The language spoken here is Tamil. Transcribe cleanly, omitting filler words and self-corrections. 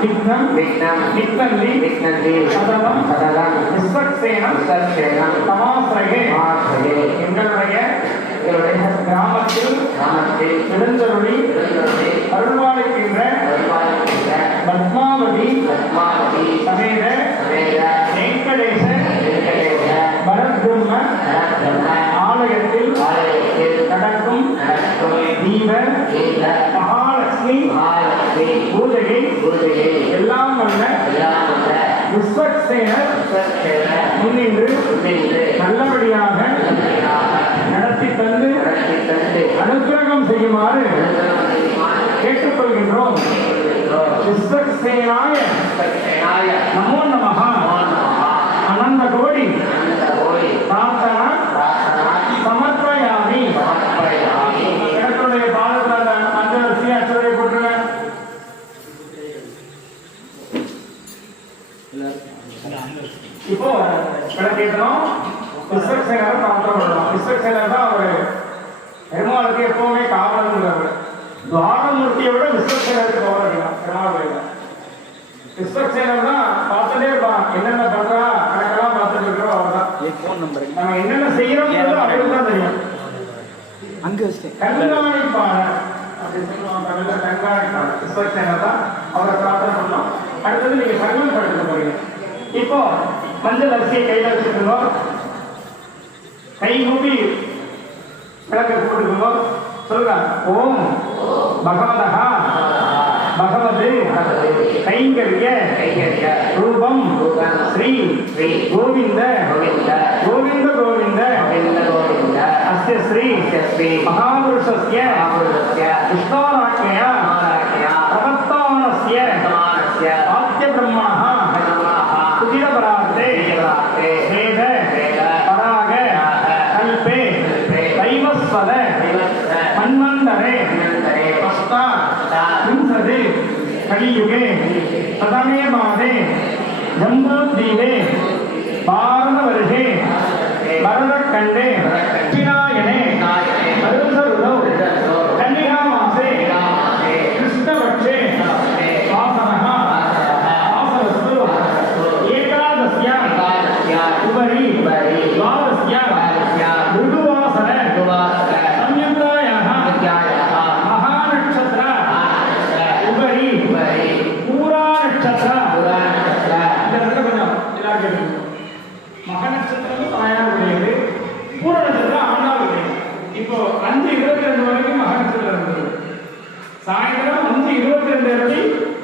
विघ्नं विघ्नन्ति सततं विश्वक्सेनं तमाश्रये எங்களுடைய கிராமத்தில் எழுந்தருளி அருள்வாளிக்கின்ற பத்மாவதி சமேத வெங்கடேச பரபிரம்ம ஆலயத்தில் நடக்கும் தீப மகாலட்சுமி பூஜையை எல்லாம் வல்ல விஸ்வக்சேனர் முன்னின்று நல்லபடியாக நடத்தி தந்து அனுக்கிரகம் செய்யுமாறு கேட்டுக்கொள்கின்றோம். விஸ்வக்சேனாய நமோ நமஹ. அனந்த கோடி பிரார்த்தனா சமர்ப்பயாமி. இடத்துடைய பாலத்தில் மஞ்சள் அரிசி அச்சதை போட்டுருங்க. இப்போ விளக்கேற்றணும். விஸ்வக்சேனரை பிரார்த்தனை பண்ணணும். விஸ்வக்சேனர் தான் அவர் பெருமாளுக்கு எப்பவுமே காவலங்கிறவர். துவாரமூர்த்தியை விட விஸ்வக்சேனருக்கு கவலை இருக்கலாம். பெருமாள் கோயில விஸ்வக்சேனர் தான் பார்த்துட்டே இருப்பான். என்னென்ன பண்றா கணக்கெல்லாம் பார்த்துட்டு இருக்கிறோம். அவர் தான் நம்ம என்னென்ன செய்யறோம் அவருக்கு தான் தெரியும். கண்காணிப்பாளர் அப்படின்னு சொல்லுவாங்க. கண்காணிப்பாளர் விஸ்வக்சேனர் தான் அவரை பிரார்த்தனை பண்ணோம். அடுத்தது நீங்க சகலம் படுத்த போறீங்க. இப்போ மஞ்சள் அரிசியை கையில் வச்சுக்கணும். கை மூடி விளக்க போட்டுக்கணும். சொல்லுங்க. ஓம் பகவதா பகவது கைங்கரிய ரூபம் ஸ்ரீ கோவிந்த கோவிந்த கோவிந்த அஸ்ய ஸ்ரீ மகாபுருஷஸ்ய விஷ்ணோராஜ்ஞயா பிரவர்த்தமானஸ்ய ஆத்ய பிரம்மணः குதிரபரார்த்தே வேத பராக கல்பே தைவஸ்வத மன்வந்தரே பஸ்தா விம்சதி கலியுகே பிரதமே மாதே ஜம்பூத்வீபே பாரதவர்ஷே பரதக்கண்டே தட்சிணாயனே மருதருதௌ கன்னிகாமாசே கிருஷ்ணபட்சே வாசனः வாசனஸ்து ஏகாதஸ்யாம் உபரி द्वादस्यां ऋतुवासर संयुक्तायाः महानक्षत्र उपरि